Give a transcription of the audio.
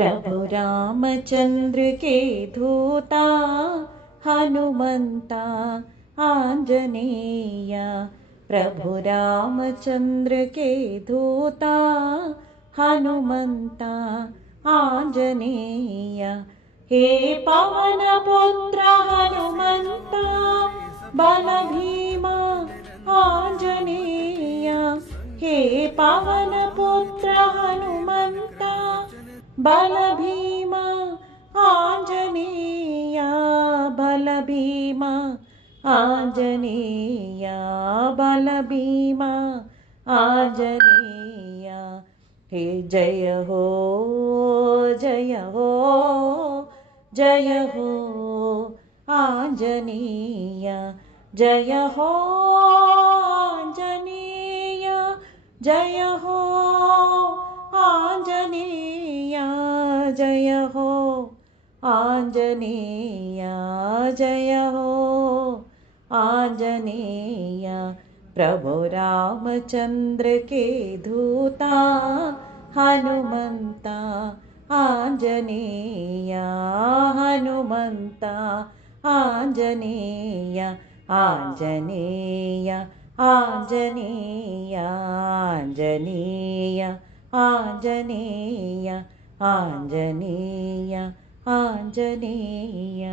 प्रभु रामचन्द्र के धूता हनुमन्ता आञ्जनेया। प्रभु रामचन्द्रके धूता हनुमन्ता आञ्जनेया। हे पवनपुत्र हनुमन्ता बलभीमा आञ्जनेया। हे पवनपुत्र हनुमन्ता बल भीमा आंजनेय बल भीमा आंजनेय बल भीमा आंजनेय हे जय हो जय हो जय हो आंजनेय जय हो आंजनेय जय जय हो, आंजनेय जय हो, आंजनेय प्रभु रामचंद्र के धूता हनुमंता, आंजनेय हनुमंता, आंजनेय आंजनेय आंजनेय आंजनेय आंजनेय ಆಂಜನೇಯ ಆಂಜನೇಯ